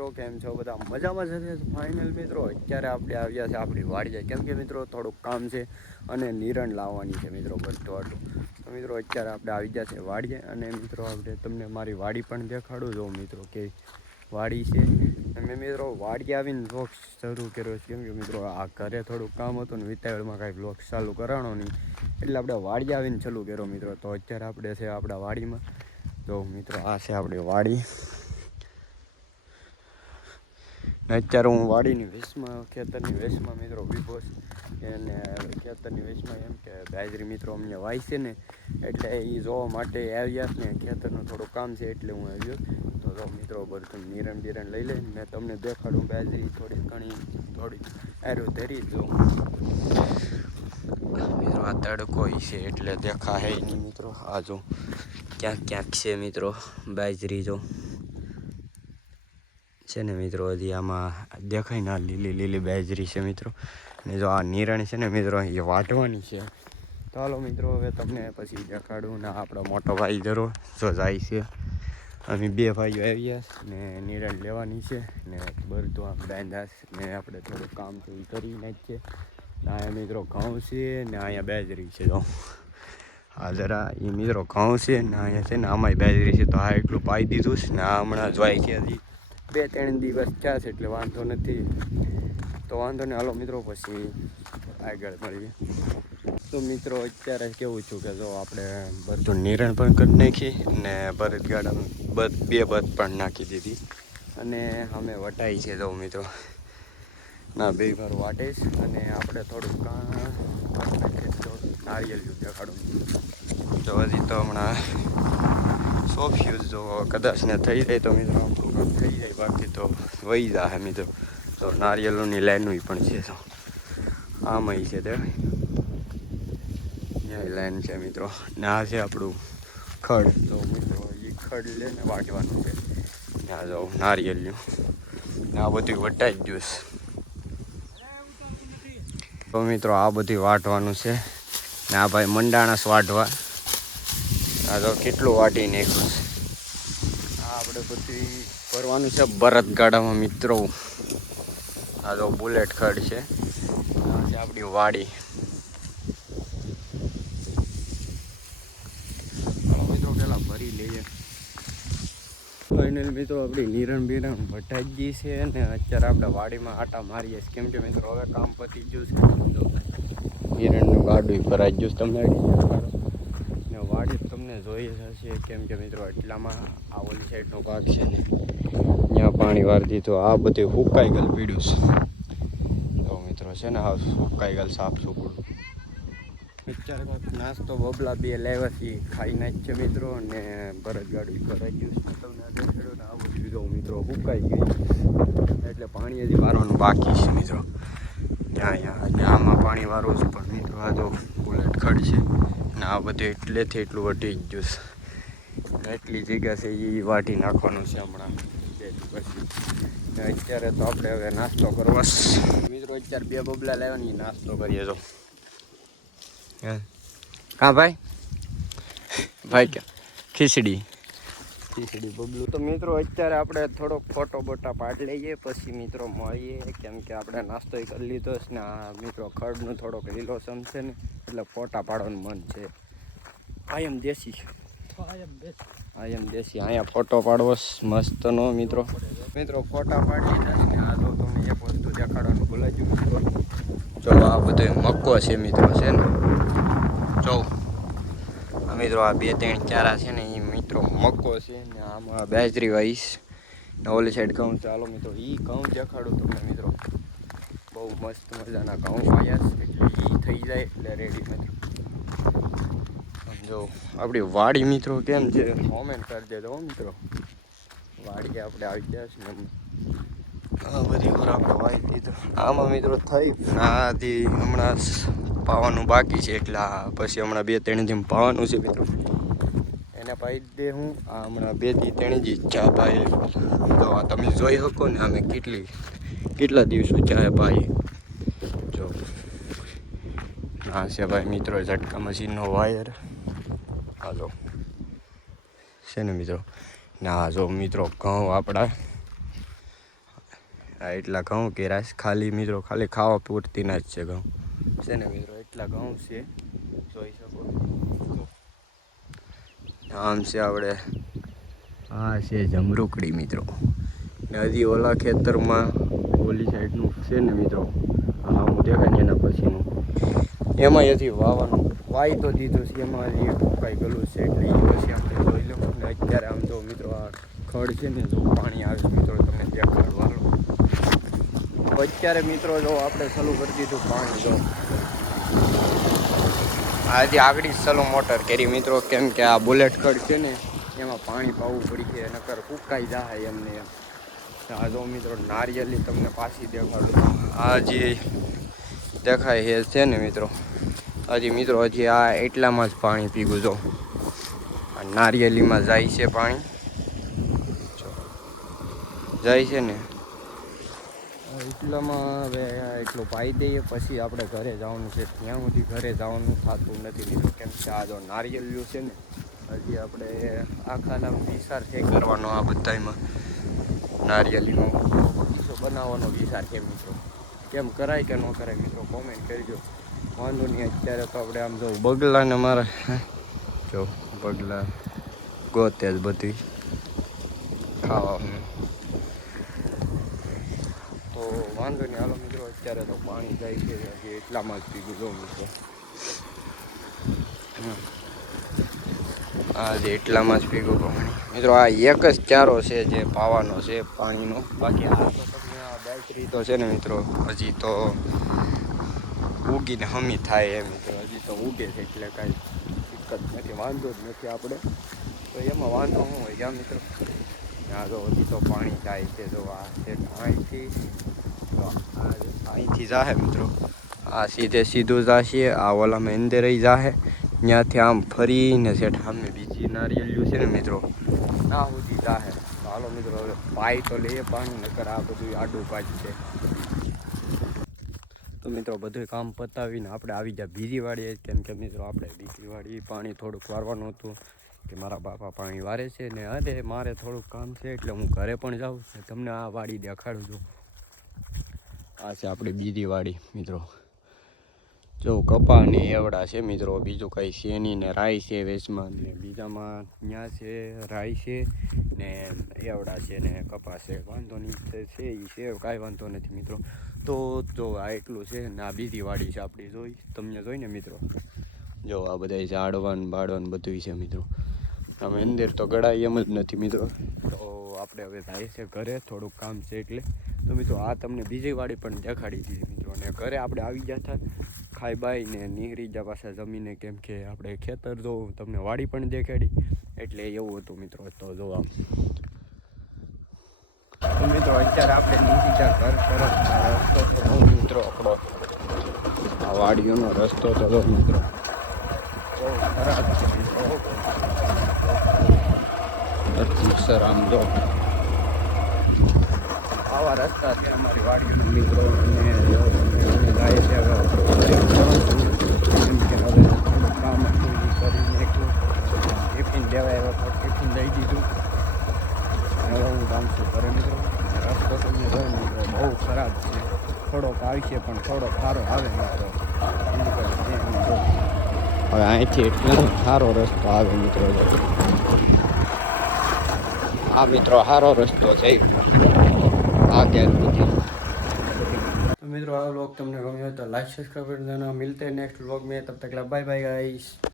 મિત્રો કેમ છો બધા મજામાં છે ફાઇનલ મિત્રો અત્યારે આપણે આવ્યા છે આપણી વાડીએ કેમ કે મિત્રો થોડુંક કામ છે અને નિરણ લાવવાની છે મિત્રો બધું આટલું તો મિત્રો અત્યારે આપણે આવી ગયા છે વાડીએ અને મિત્રો આપણે તમને મારી વાડી પણ દેખાડું જો મિત્રો કે વાડી છે મેં મિત્રો વાડીએ આવીને બ્લોગ શરૂ કર્યો છે કેમ કે મિત્રો આ ઘરે થોડુંક કામ હતું ને વિતાવળમાં કાંઈ બ્લોગ ચાલુ કરાણો નહીં એટલે આપણે વાડીએ આવીને ચાલુ કર્યો મિત્રો તો અત્યારે આપણે છે આપણા વાડીમાં તો મિત્રો આ છે આપણી વાડી અત્યારે હું વાડીની વેસમાં ખેતરની વેસમાં મિત્રો ઊભો છું અને ખેતરની વેસમાં એમ કે બાજરી મિત્રો અમને વાય છે ને એટલે એ જોવા માટે આવ્યા ને ખેતરનું થોડું કામ છે એટલે હું આવ્યો તો મિત્રો બધું નિરણ બિરણ લઈ લઈને મેં તમને દેખાડું બાજરી થોડી આર્યું ધરી જો મિત્રો આ તડકો છે એટલે દેખાય નહીં મિત્રો આ જો ક્યાંક છે મિત્રો બાજરી જો છે ને મિત્રો હજી આમાં દેખાય ને લીલી બાજરી છે મિત્રો ને જો આ નિરણ છે ને મિત્રો એ વાટવાની છે ચાલો મિત્રો હવે તમને પછી દેખાડું ને આપણો મોટો ભાઈ જરો જો જાય છે અમે બે ભાઈઓ આવ્યા ને નિરણ લેવાની છે ને બધું આમ બાંધાશ ને આપણે થોડું કામ તો એ કરી નાખીએ અહીંયા મિત્રો ઘઉં છે ને અહીંયા બાજરી છે જો આ જરા એ મિત્રો ઘઉં છે ને અહીંયા છે ને આમાંય બાજરી છે તો આ એટલું પાઈ દીધું છે ને આ હમણાં જોઈ છે હજી 2-3 દિવસ થયા છે એટલે વાંધો નથી તો વાંધો નહીં હાલો મિત્રો પછી આગળ મળીએ તો મિત્રો અત્યારે કેવું છું કે જો આપણે બધું નિરણ પણ કરી નાખી ને બળદગાડામાં બે બળદ પણ નાખી દીધી અને અમે વટાઈ છે જો મિત્રો ના બે વાર વાટીશ અને આપણે થોડુંક નારિયેળ દેખાડું તો હજી તો હમણાં સોફ્યુઝ જો કદાચ ને થઈ જાય તો મિત્રો થઈ જાય બાકી તો વહી જાય મિત્રો તો નારિયેળોની લાઈન પણ છે તો આમાં છે તે લાઈન છે મિત્રો ને આ છે આપણું ખડ તો મિત્રો એ ખડ લઈને વાટવાનું છે ત્યાં જાઉં નારિયેળનું ને આ બધું વટાઈ જ જ્યુસ તો મિત્રો આ બધું વાટવાનું છે ને આ ભાઈ મંડાણસ વાટવા આ તો કેટલું વાટી નાખ્યું છે આ આપણે બધું ભરવાનું છે બળદગાડામાં મિત્રો આ તો બુલેટ ખડ છે આ છે આપણી વાડી મિત્રો પેલા ભરી લઈએ ફાઇનલ મિત્રો આપણી નિરણ બિરણ વટાઈ ગઈ છે ને અત્યારે આપણે વાડીમાં આટા મારીએ છીએ કેમ કે મિત્રો હવે કામ પતી ગયું છે નિરણનું ગાડું ભરાઈ ગયું તમને ને વાડી તમને જોઈએ હશે કેમ કે મિત્રો એટલામાં આ ઓલી સાઈડનો ભાગ છે ને ત્યાં પાણી વાર દીધું આ બધું સુકાઈ ગયેલ પીડ્યું છે તો મિત્રો છે ને આ સુકાઈ ગયેલ સાફ સુકડું અત્યારે કાંઈક નાસ્તો બબલા બે લાવ્યા છે ખાઈ નાખીએ મિત્રો અને બળદગાડું ભરાઈ ગયું છે તમને દેખાડ્યું ને આવું લીધો મિત્રો સુકાઈ ગઈ એટલે પાણી હજી વારવાનું બાકી છે મિત્રો ત્યાં આમાં પાણી વાળું છે પણ મિત્રો આ તો બુલેટ ખડ છે ને આ બધું એટલેથી એટલું વટી જ ગયું છે એટલી જગ્યા છે એ વાટી નાખવાનું છે હમણાં પછી અત્યારે તો આપણે હવે નાસ્તો કરવા મિત્રો અત્યારે બે બબલા લેવાની નાસ્તો કરીએ તો હા ભાઈ ક્યાં ખીચડી બબલું તો મિત્રો અત્યારે આપણે થોડોક ફોટો બોટા પાડી લઈએ પછી મિત્રો મળીએ કેમ કે આપણે નાસ્તો કરી લીધો છે ને આ મિત્રો ખડનું થોડોક લીલોસમ છે ને એટલે ફોટા પાડવાનું મન છે આઈ એમ દેશી અહીંયા ફોટો પાડવો મસ્તનો મિત્રો ફોટા પાડી લીધા ને આ તો તમને એક વસ્તુ દેખાડવાનું ભૂલાઈ ગયું મિત્રો જો આ બધો મક્કો છે મિત્રો છે ને જો મિત્રો આ 2-3 ચારા છે ને એ મિત્રો મક્કો છે ને આમાં બાજરી વાઈશ ને ઓલી સાઈડ ઘઉં ચાલો મિત્રો એ ઘઉં દેખાડું તમને મિત્રો બહુ મસ્ત મજાના ઘઉં વાયા છે એટલે એ થઈ જાય એટલે રેડી મિત્રો સમજો આપણી વાડી મિત્રો કેમ છે કોમેન્ટ કરી દેજો મિત્રો વાડી આપણે આવી ગયા છે ને આ બધી વાર આપણે વાઈ દીધું આમાં મિત્રો થઈ આથી હમણાં પાવાનું બાકી છે એટલે પછી હમણાં 2-3 દિન પાવાનું છે મિત્રો એને પાઈ દે હું આ હમણાં 2-3 દી ચા પાઈ તો તમે જોઈ શકો ને અમે કેટલા દિવસો ચા પાઈ જો આ છે ભાઈ મિત્રો ઝટકા મશીનનો વાયર હાલો છે ને મિત્રો ના જો મિત્રો ઘઉં આપણા આ એટલા ઘઉં કેરાશ ખાલી મિત્રો, ખાલી ખાવા પૂરતી ના જ છે ઘઉં છે ને મિત્રો. એટલા ઘઉં છે જોઈ શકો. આમ છે આપણે આ છે જમરૂકડી મિત્રો. ને હજી ઓલા ખેતરમાં ઓલી સાઈડનું છે ને મિત્રો, હા હું દેખાય ને એના પછીનું એમાં હજી વાવવાનું વાઈ તો દીધું છે, એમાં હજી ફૂંકાઈ ગયેલું છે એટલે એ પછી આપણે જોઈ લઉં. ને અત્યારે આમ જો મિત્રો આ ખડ છે ને જો પાણી આવે મિત્રો તમને દેખાડવાનું. અત્યારે મિત્રો જો આપણે ચાલુ કરી દીધું પાણી. જો આજે આગળ ચાલુ મોટર કરી મિત્રો, કેમ કે આ બુલેટ ખડ છે ને એમાં પાણી પાવું પડી છે, નકર ફૂંકાઈ જાય એમને એમ. આ જો મિત્રો નારિયેલી તમને પાછી દેખાડું. આ જે દેખાય છે ને મિત્રો, હજી મિત્રો હજી આ એટલામાં જ પાણી પીવું. જો આ નારિયેલીમાં જાય છે પાણી, જાય છે ને એટલામાં. હવે એટલું પાઈ દઈએ પછી આપણે ઘરે જવાનું છે. ત્યાં સુધી ઘરે જવાનું થતું નથી મિત્રો, કેમ કે આ જો નારિયેલિયું છે ને હજી આપણે આખાના વિચાર છે કરવાનો. આ બધામાં નારિયેલીનો બગીચો બનાવવાનો વિચાર છે મિત્રો. કેમ કરાય કે ન કરાય મિત્રો કોમેન્ટ કરજો. વાંધો નહીં. અત્યારે તો આપણે આમ જો બગલાને મારે જો બગલા ગોતે જ બધી ખાવાનું. તો વાંધો નહીં હાલો મિત્રો, અત્યારે તો પાણી જાય છે હજી એટલામાં જ પીગું. જો મિત્રો હા જે એટલામાં જ પીગું પાણી મિત્રો. આ એક જ ચારો છે જે પાવાનો છે પાણીનો. બાકી આ તો તમને આ બેટરી તો છે ને મિત્રો હજી તો ઉગીને હમી થાય એમ મિત્રો. હજી તો ઉગે છે એટલે કાંઈ દિક્કત નથી, વાંધો જ નથી આપણે તો. એમાં વાંધો શું હોય જ્યાં મિત્રો. આ તો હજી તો પાણી જાય છે. જો આ છે અહીંથી જાહે મિત્રો, આ સીધે સીધું જશે. આ ઓલામાં અંદર જાહે, ત્યાંથી આમ ફરીને શેઠ સામે બીજી નારિયેલિયું છે ને મિત્રો ના સુધી જાહે. હાલો મિત્રો હવે પાઈ તો લઈએ પાણી, નકર આ બધું આડું કાચ છે. તો મિત્રો બધું કામ પતાવીને આપણે આવી ગયા બીજી વાડીએ, કેમ કે મિત્રો આપણે બીજી વાડી પાણી થોડુંક વારવાનું હતું કે મારા બાપા પાણી વારે છે ને. અરે મારે થોડુંક કામ છે એટલે હું ઘરે પણ જાઉં. તમને આ વાડી દેખાડું છું. આ છે આપણી બીજી વાડી મિત્રો. જો કપાની એવડા છે મિત્રો, બીજું કંઈ છે નહીં. ને રાઈ છે વેચમાં, ને બીજામાં ત્યાં છે રાઈ છે ને એવડા છે ને કપાસ છે. વાંધો નહીં છે એ છે, કાંઈ વાંધો નથી મિત્રો. તો જો આ એટલું છે ને આ બીજી વાડી છે આપણી. જોઈ તમને જોઈને મિત્રો, જો આ બધા ઝાડવાન બાળવાન બધું છે મિત્રો. અમે અંદર તો ગળાય એમ જ નથી મિત્રો. તો આપણે હવે જાય છે ઘરે, થોડુંક કામ છે એટલે. તો મિત્રો આ તમને બીજી વાડી પણ દેખાડી દીધી મિત્રો. અને ઘરે આપણે આવી જતા ખાઈ બાઈ ને નીકળી જા પાછા જમીને, કેમ કે આપણે ખેતર જો તમને વાડી પણ દેખાડી એટલે એવું હતું મિત્રો. તો જો આમ તો મિત્રો અત્યારે આપણે નીકળી જા ઘર તરફ. રસ્તો તો બહુ મિત્રો આપણો આ વાડીઓનો રસ્તો તો જો મિત્રો બહુ ખરાબ છે મિત્રો. સર આમ જો આવા રસ્તા છે અમારી વાડીમાં મિત્રો. અને જાય છે હવે કેમ કે હવે કામ કરી નાખ્યું. ટિફિન લેવા આવ્યો તો ટિફિન લઈ દીધું. હવે હું કામ છું કરે મિત્રો. રસ્તો તમને જોયો મિત્રો બહુ ખરાબ છે. થોડોક આવશે પણ થોડોક સારો આવે મિત્રો. હવે અહીંથી એટલો સારો રસ્તો આવે મિત્રો. આ મિત્રો સારો રસ્તો છે આ ક્યાં નથી. तो मित्रों आ व्लॉग तुमने गम्यो तो लाइक सब्सक्राइब कर देना. मिलते हैं नेक्स्ट व्लॉग में, तब तक बाय बाय गाइस.